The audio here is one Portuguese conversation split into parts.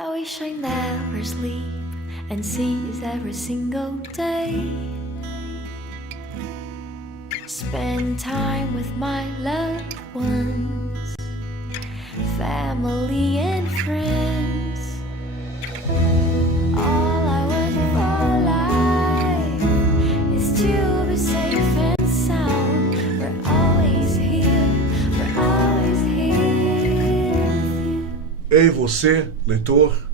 I wish I never sleep and seize every single day. Spend time with my loved ones, family and friends. All I want for life is to be safe and sound. We're always here with you. Ei você, leitor,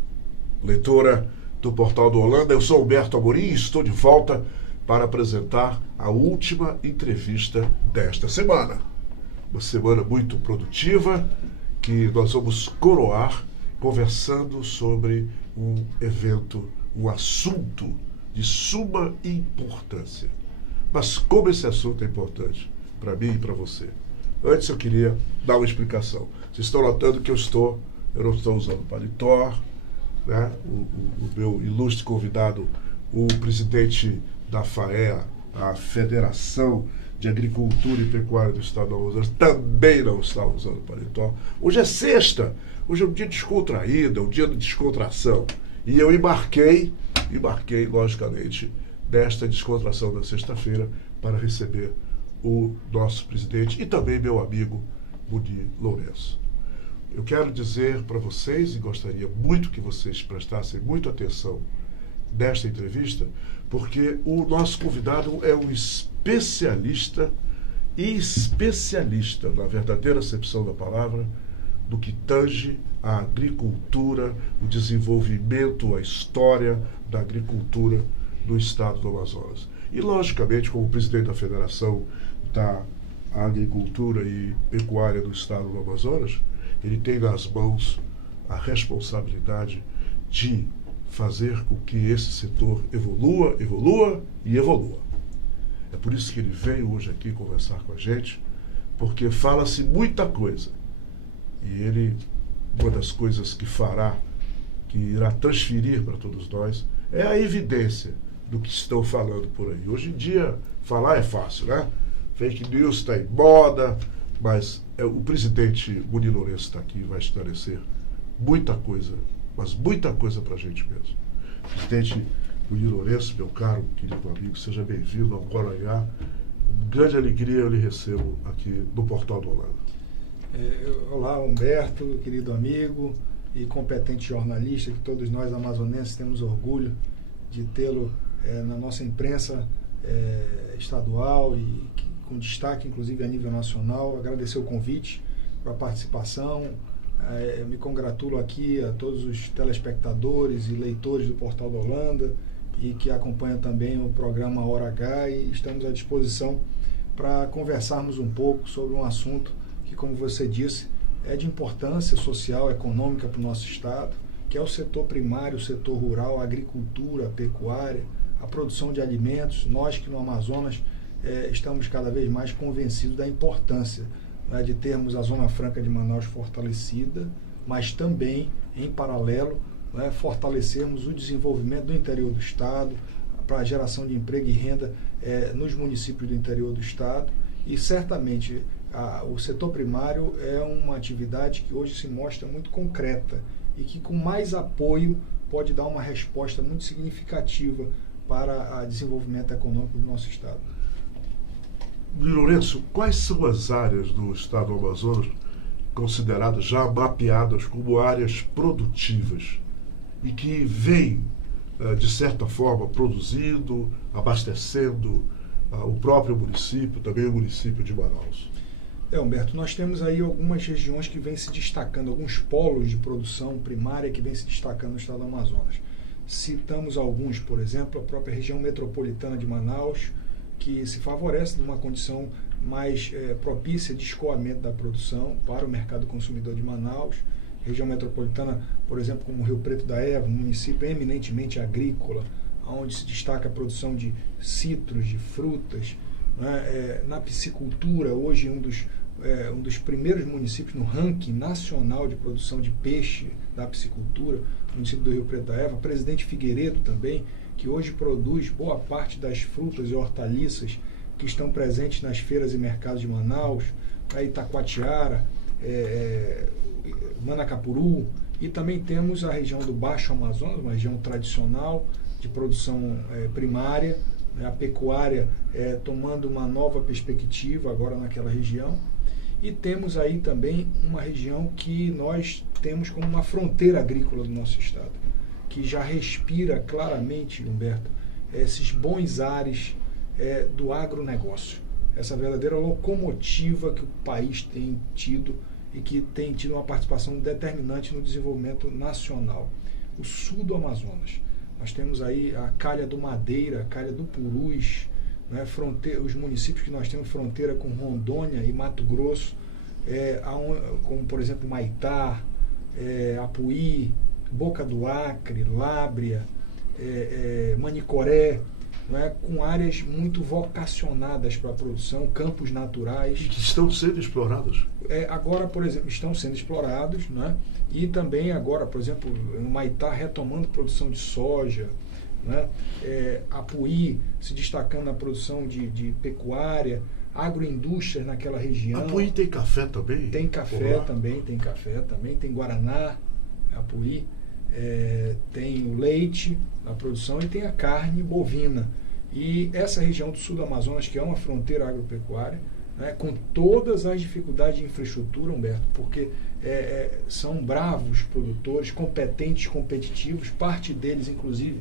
leitora do Portal do Holanda, eu sou Humberto Amorim e estou de volta para apresentar a última entrevista desta semana. Uma semana muito produtiva que nós vamos coroar conversando sobre um evento, um assunto de suma importância. Mas como esse assunto é importante para mim e para você? Antes eu queria dar uma explicação. Vocês estão notando que eu não estou usando paletó, né? O meu ilustre convidado, o presidente da FAEA, a Federação de Agricultura e Pecuária do Estado do Amazonas, também não está usando paletó. Hoje é sexta, hoje é um dia descontraído, é um dia de descontração. E eu embarquei, logicamente, desta descontração da sexta-feira para receber o nosso presidente e também meu amigo Munir Lourenço. Eu quero dizer para vocês, e gostaria muito que vocês prestassem muita atenção nesta entrevista, porque o nosso convidado é um especialista, na verdadeira acepção da palavra, do que tange a agricultura, o desenvolvimento, a história da agricultura do Estado do Amazonas. E, logicamente, como presidente da Federação da Agricultura e Pecuária do Estado do Amazonas, ele tem nas mãos a responsabilidade de fazer com que esse setor evolua. É por isso que ele veio hoje aqui conversar com a gente, porque fala-se muita coisa. E uma das coisas que fará, que irá transferir para todos nós, é a evidência do que estão falando por aí. Hoje em dia, falar é fácil, né? Fake news está em moda, mas o presidente Munir Lourenço está aqui e vai esclarecer muita coisa, mas muita coisa para a gente mesmo. Presidente Munir Lourenço, meu caro, querido amigo, seja bem-vindo ao Guarujá. Com grande alegria eu lhe recebo aqui no Portal do Holanda. Olá, Humberto, querido amigo e competente jornalista, que todos nós amazonenses temos orgulho de tê-lo na nossa imprensa estadual e com destaque, inclusive, a nível nacional. Agradecer o convite para a participação. Me congratulo aqui a todos os telespectadores e leitores do Portal da Holanda e que acompanham também o programa Hora H, e estamos à disposição para conversarmos um pouco sobre um assunto que, como você disse, é de importância social, econômica para o nosso Estado, que é o setor primário, o setor rural, a agricultura, a pecuária, a produção de alimentos. Nós que no Amazonas estamos cada vez mais convencidos da importância, né, de termos a Zona Franca de Manaus fortalecida, mas também, em paralelo, né, fortalecermos o desenvolvimento do interior do Estado, para a geração de emprego e renda nos municípios do interior do Estado. E certamente o setor primário é uma atividade que hoje se mostra muito concreta e que, com mais apoio, pode dar uma resposta muito significativa para o desenvolvimento econômico do nosso Estado. Lourenço, quais são as áreas do Estado do Amazonas consideradas já mapeadas como áreas produtivas e que vêm, de certa forma, produzindo, abastecendo o próprio município, também o município de Manaus? Humberto, nós temos aí algumas regiões que vêm se destacando, alguns polos de produção primária que vêm se destacando no Estado do Amazonas. Citamos alguns, por exemplo, a própria região metropolitana de Manaus, que se favorece de uma condição mais propícia de escoamento da produção para o mercado consumidor de Manaus. Região metropolitana, por exemplo, como Rio Preto da Eva, um município eminentemente agrícola, onde se destaca a produção de citros, de frutas, né? Na piscicultura, hoje um dos primeiros municípios no ranking nacional de produção de peixe da piscicultura, o município do Rio Preto da Eva. Presidente Figueiredo também, que hoje produz boa parte das frutas e hortaliças que estão presentes nas feiras e mercados de Manaus, Itacoatiara, Manacapuru E também temos a região do Baixo Amazonas, uma região tradicional de produção primária, né, a pecuária tomando uma nova perspectiva agora naquela região. E temos aí também uma região que nós temos como uma fronteira agrícola do nosso estado, que já respira claramente, Humberto, esses bons ares do agronegócio, essa verdadeira locomotiva que o país tem tido e que tem tido uma participação determinante no desenvolvimento nacional. O sul do Amazonas. Nós temos aí a Calha do Madeira, a Calha do Purus, né, os municípios que nós temos fronteira com Rondônia e Mato Grosso, como por exemplo Maitá, Apuí, Boca do Acre, Lábrea, Manicoré, né, com áreas muito vocacionadas para a produção, campos naturais. E que estão sendo explorados. Agora, por exemplo, estão sendo explorados, né, e também agora, por exemplo, no Maitá retomando produção de soja, né, Apuí se destacando na produção de pecuária, agroindústrias naquela região. Apuí tem café também? Tem café também, tem Guaraná, Apuí. Tem o leite na produção e tem a carne bovina. E essa região do sul do Amazonas, que é uma fronteira agropecuária, né, com todas as dificuldades de infraestrutura, Humberto, porque são bravos produtores, competentes, competitivos, parte deles, inclusive,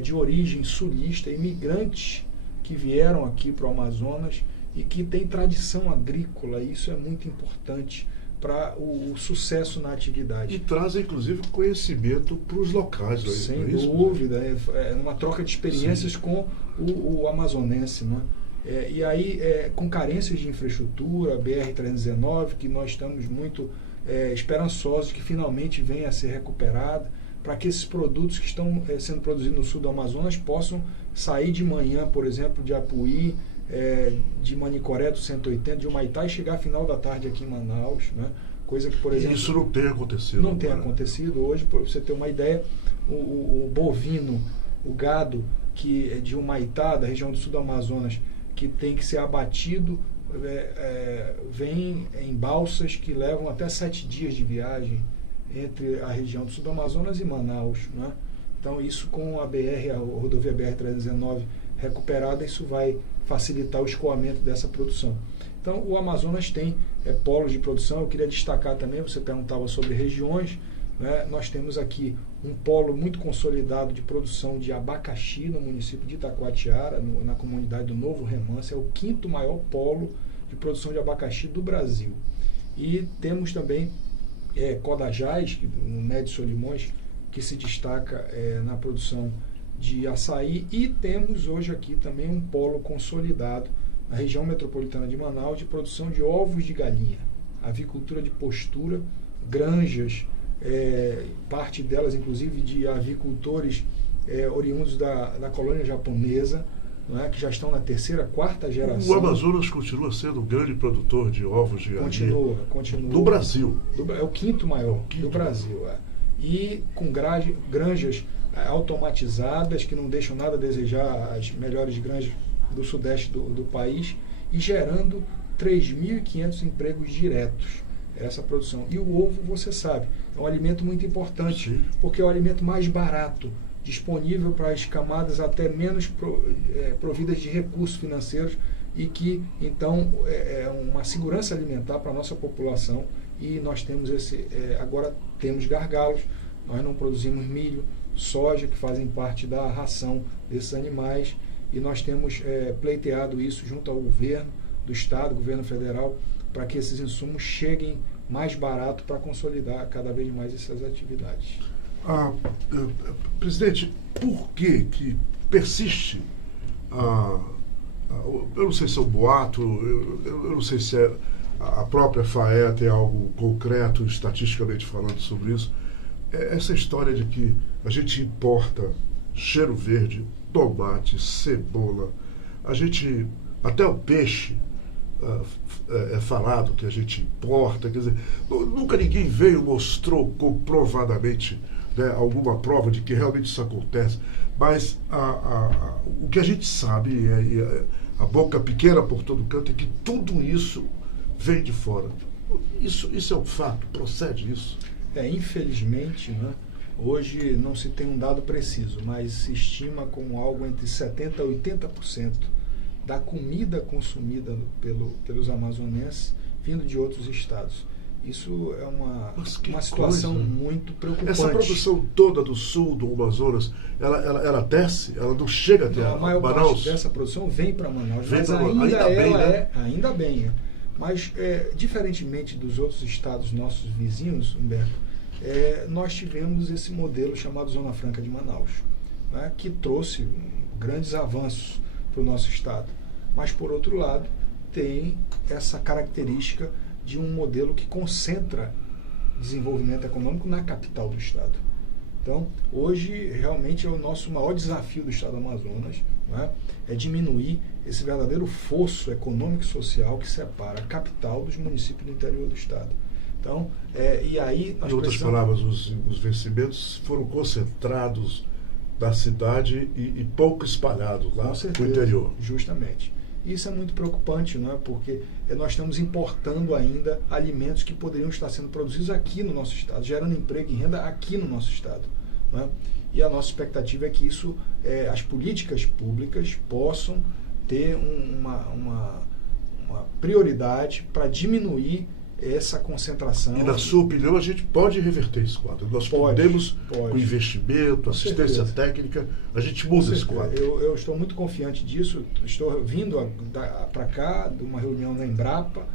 de origem sulista, imigrantes que vieram aqui para o Amazonas e que têm tradição agrícola. Isso é muito importante para o sucesso na atividade. E traz, inclusive, conhecimento para os locais. Sem dúvida, uma troca de experiências com o amazonense. Né? E aí, com carências de infraestrutura, BR-319, que nós estamos muito esperançosos que finalmente venha a ser recuperada, para que esses produtos que estão sendo produzidos no sul do Amazonas possam sair de manhã, por exemplo, de Apuí, de Manicoré do 180, de Humaitá, e chegar final da tarde aqui em Manaus, né? Coisa que, por exemplo... Isso não tem acontecido. Não tem acontecido hoje. Para você ter uma ideia, o bovino, o gado que é de Humaitá, da região do sul do Amazonas, que tem que ser abatido, vem em balsas que levam até 7 dias de viagem entre a região do sul do Amazonas e Manaus, né? Então, isso com a rodovia BR-319 recuperada, isso vai facilitar o escoamento dessa produção. Então, o Amazonas tem polos de produção. Eu queria destacar também, você perguntava sobre regiões, né? Nós temos aqui um polo muito consolidado de produção de abacaxi no município de Itacoatiara, na comunidade do Novo Remanso. É o 5º maior polo de produção de abacaxi do Brasil. E temos também Codajás, no Médio Solimões, que se destaca na produção de açaí, e temos hoje aqui também um polo consolidado na região metropolitana de Manaus de produção de ovos de galinha, avicultura de postura, granjas, parte delas inclusive de avicultores oriundos da colônia japonesa, não é, que já estão na 3ª, 4ª geração. O Amazonas continua sendo um grande produtor de ovos de galinha. Continua. No Brasil. É o 5º maior do Brasil. E com granjas automatizadas, que não deixam nada a desejar, as melhores granjas do sudeste do país, e gerando 3.500 empregos diretos, essa produção. E o ovo, você sabe, é um alimento muito importante, sim, porque é o alimento mais barato, disponível para as camadas até menos providas de recursos financeiros, e que, então, é uma segurança alimentar para a nossa população. E nós temos agora temos gargalos, nós não produzimos milho, soja, que fazem parte da ração desses animais, e nós temos pleiteado isso junto ao governo do estado, governo federal, para que esses insumos cheguem mais barato para consolidar cada vez mais essas atividades. Presidente, por que persiste eu não sei se é um boato, eu não sei se a própria FAE tem algo concreto, estatisticamente falando, sobre isso, essa história de que a gente importa cheiro verde, tomate, cebola, até o peixe é falado que a gente importa, quer dizer, nunca ninguém mostrou comprovadamente, né, alguma prova de que realmente isso acontece, mas o que a gente sabe, a boca pequena por todo canto, é que tudo isso vem de fora. Isso é um fato, procede isso? Infelizmente, né, hoje não se tem um dado preciso, mas se estima como algo entre 70% a 80% da comida consumida pelos amazonenses vindo de outros estados. Isso é uma situação muito preocupante. Essa produção toda do sul do Amazonas, ela desce? Ela não chega até A maior Manaus? parte dessa produção vem para Manaus, Vem mas pra ainda Manaus. Ainda bem, ela né? ainda bem. Mas, diferentemente dos outros estados nossos vizinhos, Humberto, nós tivemos esse modelo chamado Zona Franca de Manaus, né, que trouxe grandes avanços para o nosso estado. Mas, por outro lado, tem essa característica de um modelo que concentra desenvolvimento econômico na capital do estado. Então, hoje, realmente, é o nosso maior desafio do estado do Amazonas, né, é diminuir esse verdadeiro fosso econômico e social que separa a capital dos municípios do interior do estado. Então, e aí... Em outras palavras, os vencimentos foram concentrados da cidade e pouco espalhados lá no interior. Justamente. Isso é muito preocupante, não é? Porque nós estamos importando ainda alimentos que poderiam estar sendo produzidos aqui no nosso estado, gerando emprego e renda aqui no nosso estado, não é? E a nossa expectativa é que isso, as políticas públicas possam ter uma prioridade para diminuir essa concentração. E, na sua opinião, a gente pode reverter esse quadro? Nós podemos, com investimento, assistência técnica, a gente muda esse quadro. Eu estou muito confiante disso. Estou vindo para cá de uma reunião na Embrapa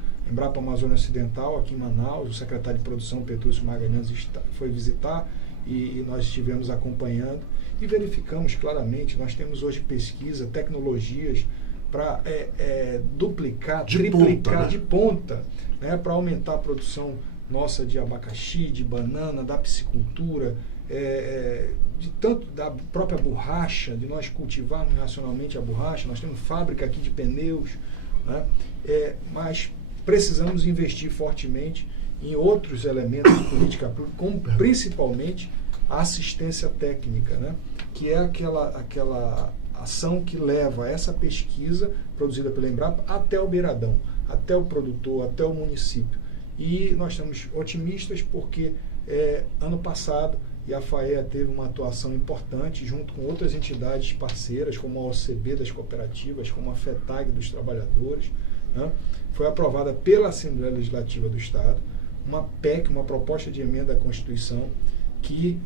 Amazônia Ocidental, aqui em Manaus. O secretário de Produção, Petrúcio Magalhães, foi visitar e nós estivemos acompanhando e verificamos claramente, nós temos hoje pesquisa, tecnologias para duplicar, triplicar de ponta, né, para aumentar a produção nossa de abacaxi, de banana, da piscicultura, de tanto da própria borracha, de nós cultivarmos racionalmente a borracha. Nós temos fábrica aqui de pneus, né, mas precisamos investir fortemente em outros elementos de política pública, como principalmente a assistência técnica, né, que é aquela ação que leva essa pesquisa produzida pela Embrapa até o beiradão, até o produtor, até o município. E nós estamos otimistas porque ano passado a FAEA teve uma atuação importante junto com outras entidades parceiras, como a OCB das cooperativas, como a FETAG dos trabalhadores, né? Foi aprovada pela Assembleia Legislativa do Estado uma PEC, uma proposta de emenda à Constituição, que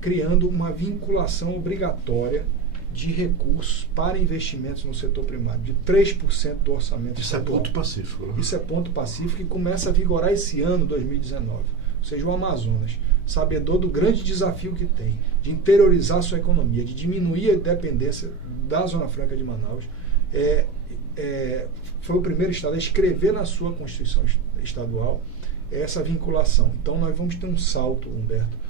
criando uma vinculação obrigatória de recursos para investimentos no setor primário, de 3% do orçamento estadual. Isso é ponto pacífico, né? Isso é ponto pacífico e começa a vigorar esse ano, 2019. Ou seja, o Amazonas, sabedor do grande desafio que tem de interiorizar sua economia, de diminuir a dependência da Zona Franca de Manaus, foi o primeiro estado a escrever na sua Constituição estadual essa vinculação. Então, nós vamos ter um salto, Humberto,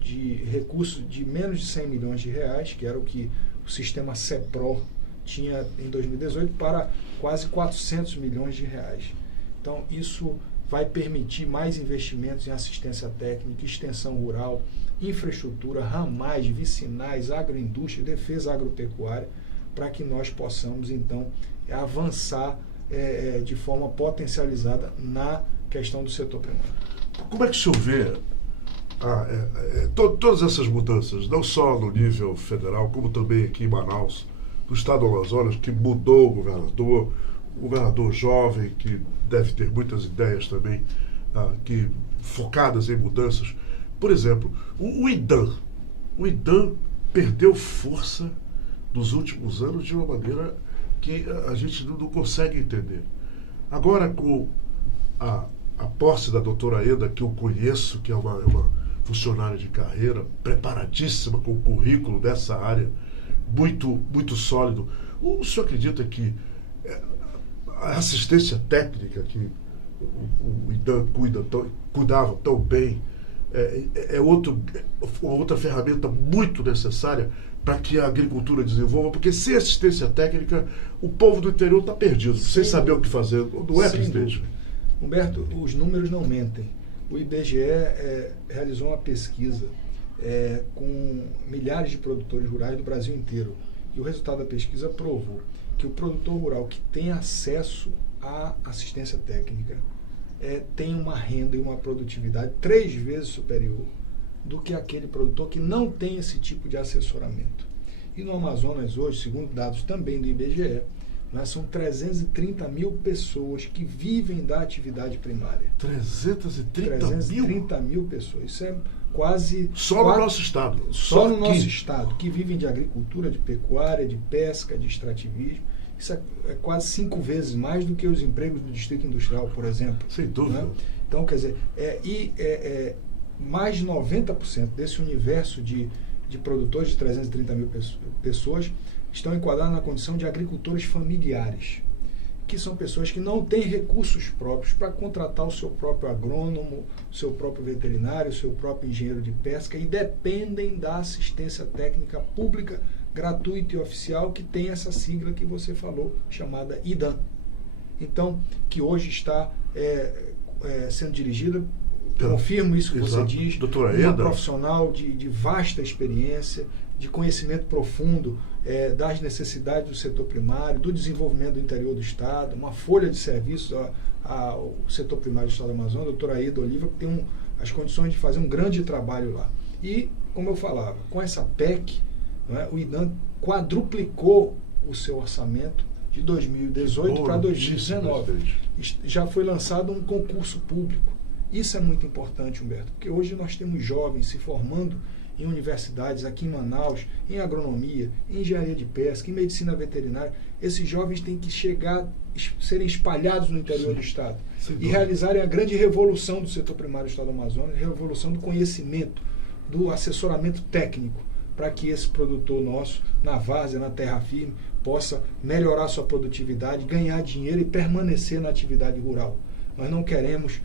de recursos de menos de 100 milhões de reais, que era o que o sistema CEPRO tinha em 2018, para quase 400 milhões de reais. Então, isso vai permitir mais investimentos em assistência técnica, extensão rural, infraestrutura, ramais, vicinais, agroindústria, defesa agropecuária, para que nós possamos, então, avançar de forma potencializada na questão do setor primário. Como é que o senhor vê todas essas mudanças, não só no nível federal, como também aqui em Manaus, no estado do Amazonas, que mudou o governador jovem, que deve ter muitas ideias também que focadas em mudanças? Por exemplo, o IDAM perdeu força nos últimos anos de uma maneira que a gente não consegue entender. Agora, com a posse da doutora Eda, que eu conheço, que é uma funcionária de carreira, preparadíssima, com o currículo dessa área, muito, muito sólido, o senhor acredita que a assistência técnica que o IDAM cuidava tão bem outra ferramenta muito necessária para que a agricultura desenvolva? Porque sem assistência técnica, o povo do interior está perdido, sem saber o que fazer. Não é, presidente? Humberto, os números não mentem. O IBGE realizou uma pesquisa com milhares de produtores rurais do Brasil inteiro. E o resultado da pesquisa provou que o produtor rural que tem acesso à assistência técnica tem uma renda e uma produtividade 3 vezes superior do que aquele produtor que não tem esse tipo de assessoramento. E no Amazonas hoje, segundo dados também do IBGE, são 330 mil pessoas que vivem da atividade primária. 330 mil pessoas. Isso é quase... Só no nosso estado. Só no aqui. nosso estado, que vivem de agricultura, de pecuária, de pesca, de extrativismo. Isso é quase 5 vezes mais do que os empregos do Distrito Industrial, por exemplo. Sem dúvida. Então, quer dizer, mais de 90% desse universo de produtores de 330 mil pessoas estão enquadrados na condição de agricultores familiares, que são pessoas que não têm recursos próprios para contratar o seu próprio agrônomo, o seu próprio veterinário, o seu próprio engenheiro de pesca e dependem da assistência técnica pública, gratuita e oficial, que tem essa sigla que você falou, chamada IDAM. Então, que hoje está sendo dirigida, confirmo isso que você diz, uma profissional de vasta experiência, de conhecimento profundo das necessidades do setor primário, do desenvolvimento do interior do Estado, uma folha de serviços ao setor primário do Estado do Amazonas, a doutora Aida Oliva, que tem as condições de fazer um grande trabalho lá. E, como eu falava, com essa PEC, o IDAM quadruplicou o seu orçamento de 2018 para 2019. Já foi lançado um concurso público. Isso é muito importante, Humberto, porque hoje nós temos jovens se formando em universidades aqui em Manaus, em agronomia, em engenharia de pesca, em medicina veterinária. Esses jovens têm que serem espalhados no interior do Estado e realizarem a grande revolução do setor primário do Estado do Amazonas, revolução do conhecimento, do assessoramento técnico, para que esse produtor nosso, na várzea, na terra firme, possa melhorar sua produtividade, ganhar dinheiro e permanecer na atividade rural. Nós não queremos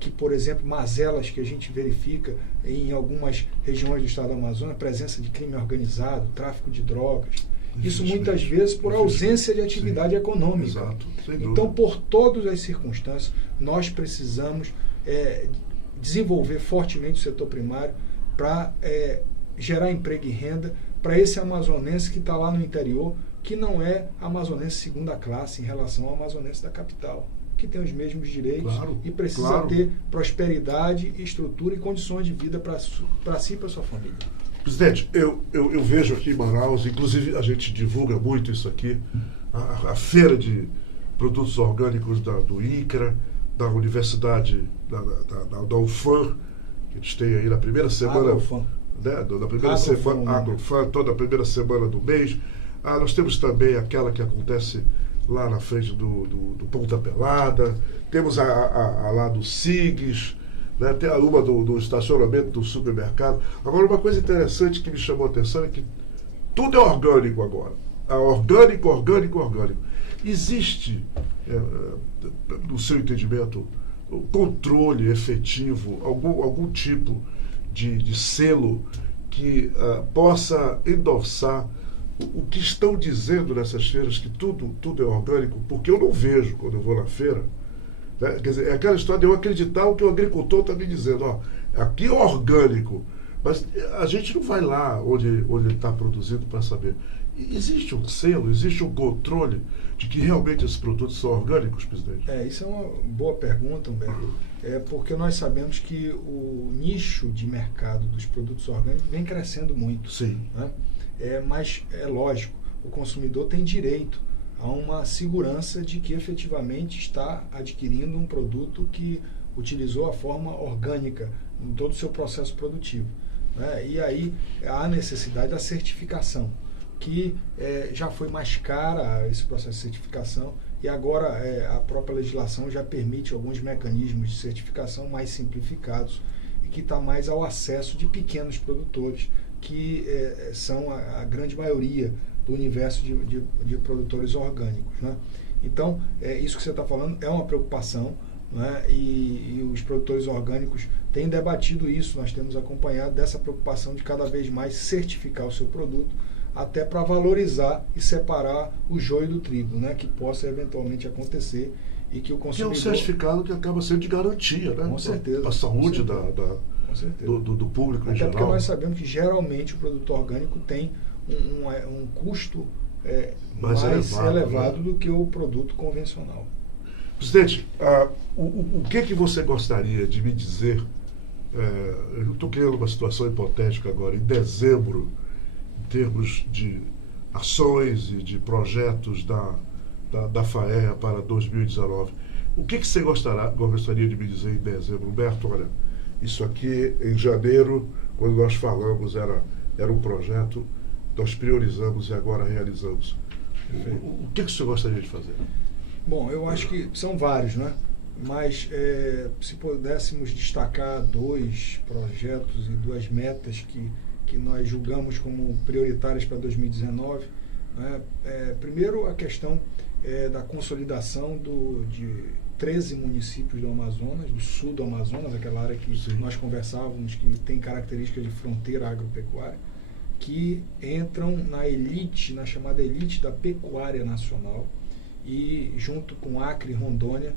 que, por exemplo, mazelas que a gente verifica em algumas regiões do Estado do Amazonas, presença de crime organizado, tráfico de drogas. Isso muitas vezes por ausência de atividade econômica. Exato, sem dúvida. Então, por todas as circunstâncias, nós precisamos desenvolver fortemente o setor primário para gerar emprego e renda para esse amazonense que está lá no interior, que não é amazonense segunda classe em relação ao amazonense da capital, que tem os mesmos direitos e precisa ter prosperidade, estrutura e condições de vida para si e para sua família. Presidente, eu vejo aqui em Manaus, inclusive a gente divulga muito isso aqui, a feira de produtos orgânicos do INCRA, da Universidade, da UFAM, que eles têm aí na primeira semana, da primeira semana, AgroFan, toda a primeira semana do mês. Nós temos também aquela que acontece lá na frente do Ponta Pelada, temos a lá do SIGS, tem a uma do estacionamento do supermercado. Agora, uma coisa interessante que me chamou a atenção é que tudo é orgânico agora. Orgânico. Existe, no seu entendimento, controle efetivo, algum tipo de selo que possa endossar o que estão dizendo nessas feiras, que tudo é orgânico? Porque eu não vejo quando eu vou na feira. Quer dizer, é aquela história de eu acreditar o que o agricultor está me dizendo. Aqui é orgânico, mas a gente não vai lá onde ele está produzindo para saber. Existe um selo, existe um controle de que realmente esses produtos são orgânicos, presidente? Isso é uma boa pergunta, Humberto. Porque nós sabemos que o nicho de mercado dos produtos orgânicos vem crescendo muito. Sim. Mas é lógico, o consumidor tem direito a uma segurança de que efetivamente está adquirindo um produto que utilizou a forma orgânica em todo o seu processo produtivo. E aí há a necessidade da certificação, que já foi mais cara esse processo de certificação, e agora a própria legislação já permite alguns mecanismos de certificação mais simplificados e que está mais ao acesso de pequenos produtores, que são a grande maioria do universo de produtores orgânicos. Então, isso que você está falando é uma preocupação, e os produtores orgânicos têm debatido isso. Nós temos acompanhado dessa preocupação de cada vez mais certificar o seu produto, até para valorizar e separar o joio do trigo, que possa eventualmente acontecer e que o consumidor... Que é um certificado que acaba sendo de garantia, Com certeza. Para a saúde do público em geral. Até porque nós sabemos que geralmente o produto orgânico tem um custo mais elevado do que o produto convencional. Presidente, o que você gostaria de me dizer? Eu estou criando uma situação hipotética agora, em dezembro, em termos de ações e de projetos da FAEA para 2019. O que você gostaria de me dizer em dezembro? Humberto, olha, isso aqui em janeiro, quando nós falamos, era um projeto, nós priorizamos e agora realizamos. O que o senhor gostaria de fazer? Bom, eu acho que são vários, né? Mas se pudéssemos destacar 2 projetos e 2 metas que nós julgamos como prioritárias para 2019, né? Primeiro, a questão da consolidação de 13 municípios do Amazonas, do sul do Amazonas, aquela área que Sim. nós conversávamos, que tem características de fronteira agropecuária, que entram na elite, na chamada elite da pecuária nacional, e junto com Acre e Rondônia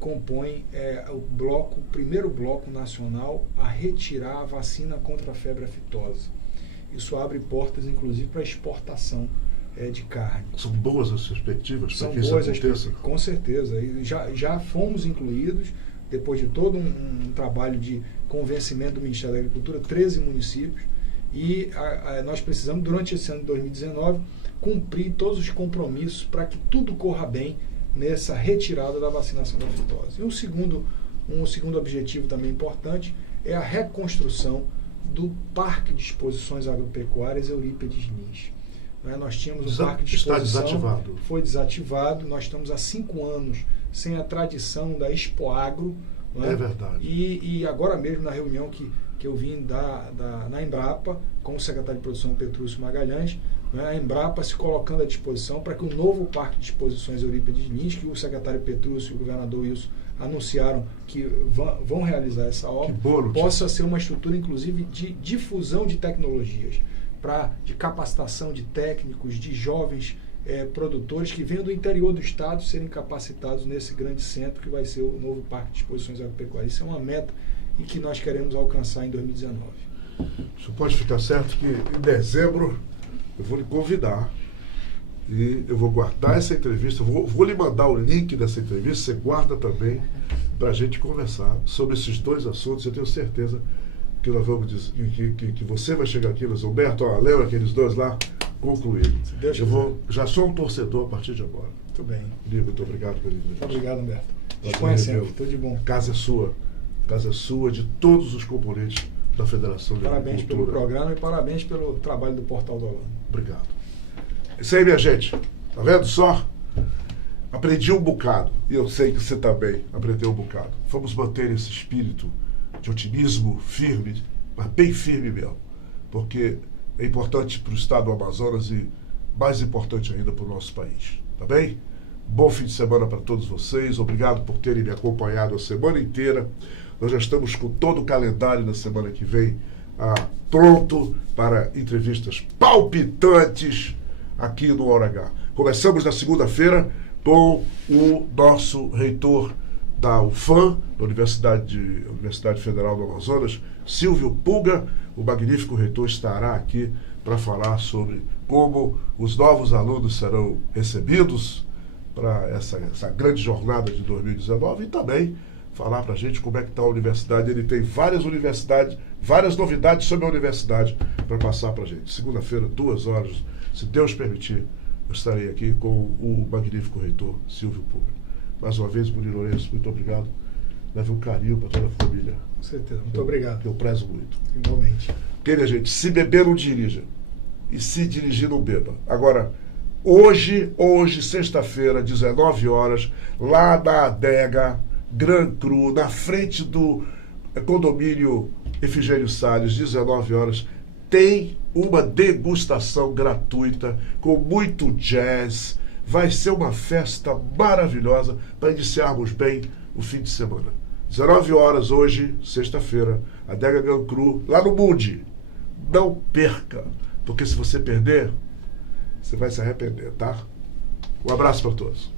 compõem o primeiro bloco nacional a retirar a vacina contra a febre aftosa. Isso abre portas, inclusive, para exportação de carne. São boas as perspectivas para São que isso boas aconteça? com certeza. E já fomos incluídos, depois de todo um trabalho de convencimento do Ministério da Agricultura, 13 municípios, e nós precisamos, durante esse ano de 2019, cumprir todos os compromissos para que tudo corra bem nessa retirada da vacinação da aftosa. E um segundo objetivo também importante é a reconstrução do Parque de Exposições Agropecuárias Eurípides Lins. Nós tínhamos um parque de exposição, está desativado. Foi desativado, nós estamos há 5 anos sem a tradição da Expoagro. É verdade. E agora mesmo, na reunião que eu vim na Embrapa, com o secretário de Produção Petrúcio Magalhães, a Embrapa se colocando à disposição para que o novo Parque de Exposições Eurípides Lins, que o secretário Petrúcio e o governador Wilson anunciaram que vão realizar essa obra, possa ser uma estrutura, inclusive, de difusão de tecnologias, de capacitação de técnicos, de jovens produtores que venham do interior do estado serem capacitados nesse grande centro que vai ser o novo Parque de Exposições Agropecuárias. Isso é uma meta e que nós queremos alcançar em 2019. Isso pode ficar certo que em dezembro eu vou lhe convidar e eu vou guardar essa entrevista, vou lhe mandar o link dessa entrevista, você guarda também para a gente conversar sobre esses 2 assuntos. Eu tenho certeza que nós vamos dizer, que você vai chegar aqui, mas Humberto, lembra aqueles 2 lá? Concluído. Já sou um torcedor a partir de agora. Muito bem. Lívia, muito obrigado pelo entrevista. Muito obrigado, Humberto. Disponha sempre, tudo de bom. Casa é sua. Casa é sua, de todos os componentes da Federação de Parabéns Agricultura. pelo programa e parabéns pelo trabalho do Portal do Holanda. Obrigado. Isso aí, minha gente. Tá vendo só? Aprendi um bocado. E eu sei que você também aprendeu um bocado. Vamos manter esse espírito de otimismo firme, mas bem firme mesmo. Porque é importante para o estado do Amazonas e mais importante ainda para o nosso país. Tá bem? Bom fim de semana para todos vocês. Obrigado por terem me acompanhado a semana inteira. Nós já estamos com todo o calendário na semana que vem pronto para entrevistas palpitantes aqui no Hora H. Começamos na segunda-feira com o nosso reitor da UFAM, da Universidade Federal do Amazonas, Silvio Pulga. O magnífico reitor estará aqui para falar sobre como os novos alunos serão recebidos para essa grande jornada de 2019 e também falar para a gente como é que está a universidade. Ele tem várias universidades, várias novidades sobre a universidade para passar para a gente. Segunda-feira, 2 horas, se Deus permitir, eu estarei aqui com o magnífico reitor Silvio Pulga. Mais uma vez, Murilo Lourenço, muito obrigado. Leve um carinho para toda a família. Com certeza, muito obrigado. Que eu prezo muito. Igualmente. Ok, minha gente, se beber não dirija. E se dirigir não beba. Agora, hoje, sexta-feira, 19 horas, lá na adega Gran Cru, na frente do condomínio Efigênio Salles, 19 horas, tem uma degustação gratuita com muito jazz. Vai ser uma festa maravilhosa para iniciarmos bem o fim de semana. 19 horas hoje, sexta-feira, adega Gran Cru, lá no Mundi. Não perca, porque se você perder, você vai se arrepender, tá? Um abraço para todos.